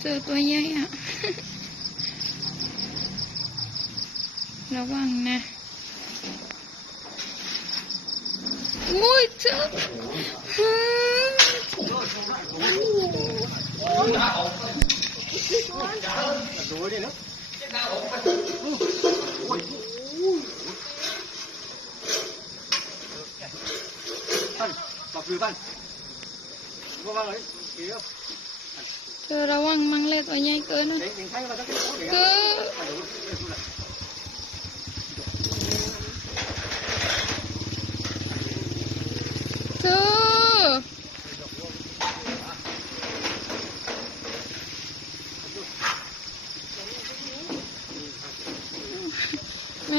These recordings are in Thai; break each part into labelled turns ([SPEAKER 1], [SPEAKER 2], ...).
[SPEAKER 1] เจอตัวใหญ่อะ ระวังนะมุ้ยเจอ rồi
[SPEAKER 2] đi nữa. Văn, bảo vừa Văn Vô Văn ấy, kì không? Chờ đâu ăn mang lên rồi nhanh cưới nữa Cứ...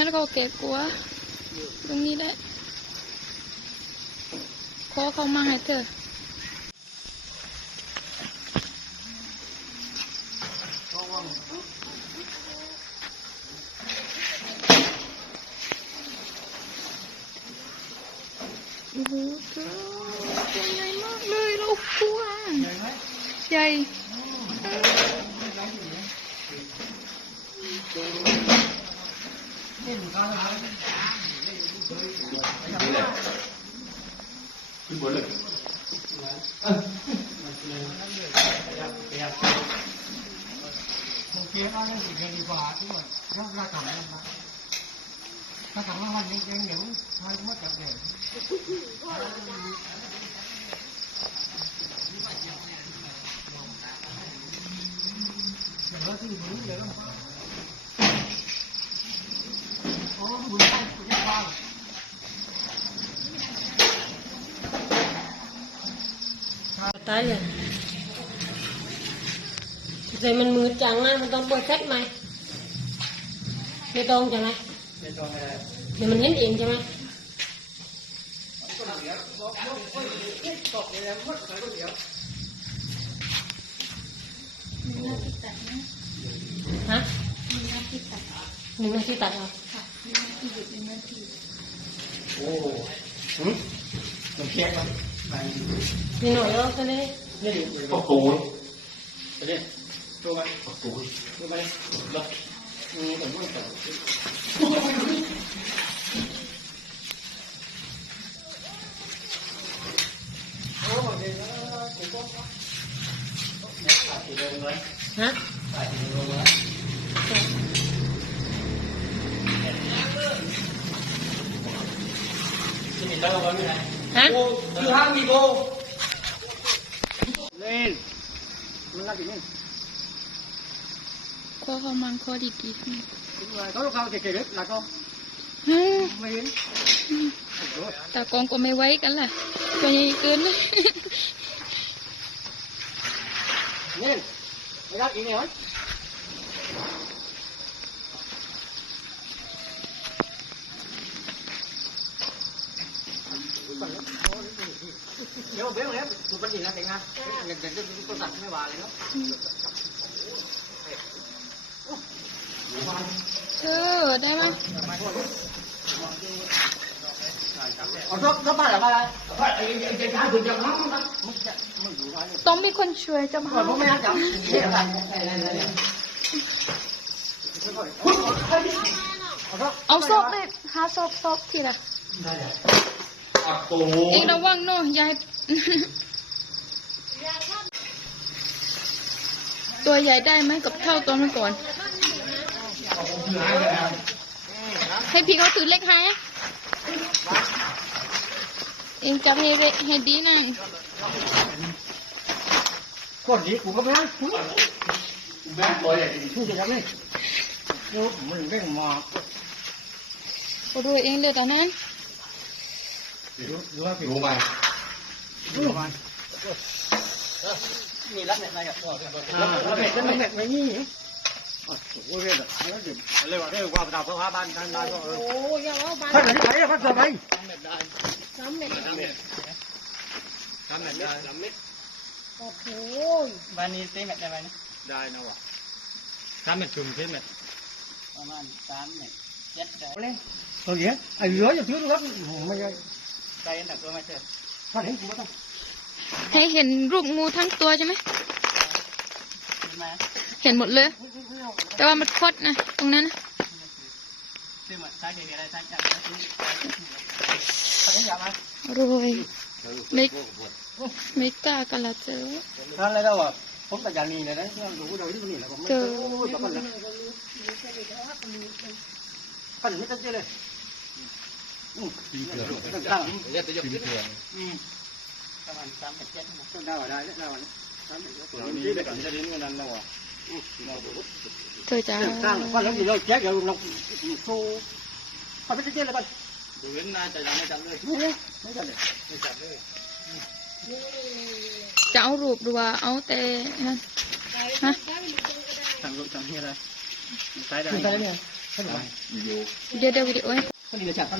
[SPEAKER 2] แม่ก็เก็บก
[SPEAKER 1] ลัว ตรงนี้ได้ขอเขามาให้เธอโอ้
[SPEAKER 2] โหเธอตัวใหญ่มากเลยเราก
[SPEAKER 1] ลัวใหญ่ นี่แหละขึ้นบนเลยโอเคเอาเรื่อไสิ่งดีกว่าทุกคนรับราคาเงินมาถ้าถามว่าวันนี้ยังเดี๋ยว
[SPEAKER 3] ตายเลยแต่มันมือจังนะมันต้องเปิดแฟลชไหมไม่ต้องใช่ไหมเดี๋ยวมันเล่นเองใช่ไหมฮะหนึ่งนาทีตัดเหรอ
[SPEAKER 2] โอ้หืมมันเพี้ยนมันไป
[SPEAKER 3] นี่หน่อยแล้วก็ได้
[SPEAKER 2] นี่อยู่
[SPEAKER 4] ประตู
[SPEAKER 2] ไปดิตัวไป
[SPEAKER 4] ประตู
[SPEAKER 2] ตัวไปแล้วมีแต่ไม่ต่อโอ้เดี๋ยวกู Nhìn nổi không? Lên đi.
[SPEAKER 3] Lên đi.
[SPEAKER 2] Bọc cối. Lên đi. Cho bạn. Bọc cối. Cho bạn. Lật. Ừ, cảm ơn cả. Hả? Cái gì đâu có như này?
[SPEAKER 3] ฮะ
[SPEAKER 2] โอ้คือห้างมีโกเล่นมันรักอย่างนี้
[SPEAKER 1] ขอเขามังขอดีๆทั้งนั้น
[SPEAKER 2] có lúc không thì kể được là con
[SPEAKER 1] ฮึ
[SPEAKER 2] mới đến
[SPEAKER 1] ตากองก็ไม่ไว้กันล่ะตัวใหญ่เกินเลย
[SPEAKER 2] nhìn mày ra chuyện này hết nếu mà biết mà hết tụi bên gì nó tiền nga nhìn nhìn cái con sạch mấy bà này nó
[SPEAKER 1] เธอได้ไหม
[SPEAKER 2] còn nó nó ba là ba đây
[SPEAKER 1] ต้องมีคนช่วยจะมา
[SPEAKER 2] còn bố mẹ ăn chậm đây là này này này này
[SPEAKER 1] เอาศพเลยหาศพศพทีละ
[SPEAKER 4] ประตู
[SPEAKER 1] เองระวังเนาะอยายตัวใหญ่ได้ไหมกับเท่าตัวมันก่อน ให้พี่เขาถือเล็กให้อะเองจับให้เละให้ดีนะ
[SPEAKER 2] con gì cũng có mấy
[SPEAKER 4] แม่ตัวใหญ่จริง
[SPEAKER 2] thu thì lắm đi Vô, mình cái mò
[SPEAKER 1] ก็ดูเองเลยตอนนั้น
[SPEAKER 2] Vô, vô cái
[SPEAKER 4] รู้ไหม
[SPEAKER 2] Nhìn lắc này này gặp rồi. Nó mệt nó mệt mấy nhỉ? Ờ, ôi ghê rồi. Nó điểm. Lên vào đây qua đào pháo ban ban ban.
[SPEAKER 3] โอ้ยอย่าเอาบ้าน
[SPEAKER 2] Phát là cái đấy, phát giờ đây.
[SPEAKER 3] น้ำเม็ด
[SPEAKER 2] Cắm mệt đây. Cắm mệt.
[SPEAKER 3] โอ้โห
[SPEAKER 2] Ban đi tê mệt đây ban. Đây nào à. สามเมตรจุ่มเท่เมตร
[SPEAKER 5] ประมาณสามเมตรเจ็ดได้
[SPEAKER 2] เลยตัวเนี้ยไอ้เหลืออย่าถือดูครับไม่ใช่
[SPEAKER 5] ใจหนักตัวไม่เจอ
[SPEAKER 2] ถ้าเห็นกูไม่ต้อง
[SPEAKER 1] ให้เห็นรูปงูทั้งตัวใช่ไหม
[SPEAKER 5] เห็นไหม
[SPEAKER 1] เห็นหมดเลย แต่ว่ามันคดนะตรงนั้นนะ
[SPEAKER 5] ซึ่งมันซ้ายเดียวอะไรซ้ายจับ
[SPEAKER 2] ถ้าเห็นอยากไหม
[SPEAKER 1] โรยไม่ไม่กล้ากันละเจอ
[SPEAKER 2] ท่านอะไรแล้วอะผมแต่อย่างนี้เลยนะดูดูที่นี่แหละผมไม่
[SPEAKER 1] เจอ
[SPEAKER 2] โอ้ยแบบนั้นท่านไม่ต้องเจอเลย อืมตั้ง
[SPEAKER 4] เรียกจะยกขึ้น
[SPEAKER 5] อืมประมาณสามเมตรเจ็ดนะ
[SPEAKER 2] ต้องได้ได้ได้ได้ตัวนี้ได้กันจะได้เงินนั้นแล้วอ่ะ
[SPEAKER 1] เคยจะ
[SPEAKER 2] ตั้งว่าเราอยู่เราแจ๊กเราเราโซ่ถ้าไม่ต้องเจอเลยกัน
[SPEAKER 4] ดูเล่นน่าจะยังไม่จำเลย
[SPEAKER 2] ไม่เลยไม่จับเลย
[SPEAKER 4] ไม่จับเลย
[SPEAKER 1] จะเอารูปดูว่าเอาแต่นั่นฮะ
[SPEAKER 5] ทำรูปทำที่อะไรซ้ายได้
[SPEAKER 2] ไม่ใช่เนี่ยท่านไหน
[SPEAKER 1] เดี๋ยวเดี๋ยววิดีโอให้
[SPEAKER 2] ท่านนี่จะจับท่า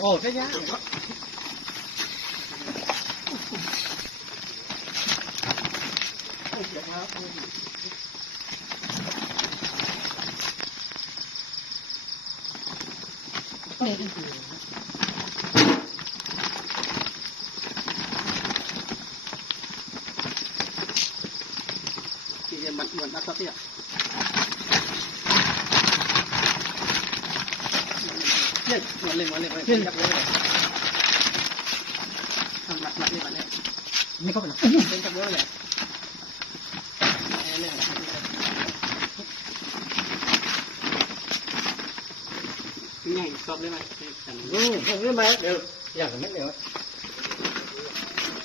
[SPEAKER 2] Ồ, cái giá này. Thank you. mặt
[SPEAKER 1] nguồn đã có
[SPEAKER 2] tiện มันเหมือนนักสัตว์เนี่ยเนี่ยมันเล่นมันเล่นมันเล่นจับเลยทำหลักหลักนี่มันเนี่ยไม่เข้าไปหรอกเป็นจับเลยเลยนี่
[SPEAKER 5] ง่ายชอบเลยไหม
[SPEAKER 2] อืมเรื่องไหมเดี๋ยวอยากเห็นไหมเดี๋ยว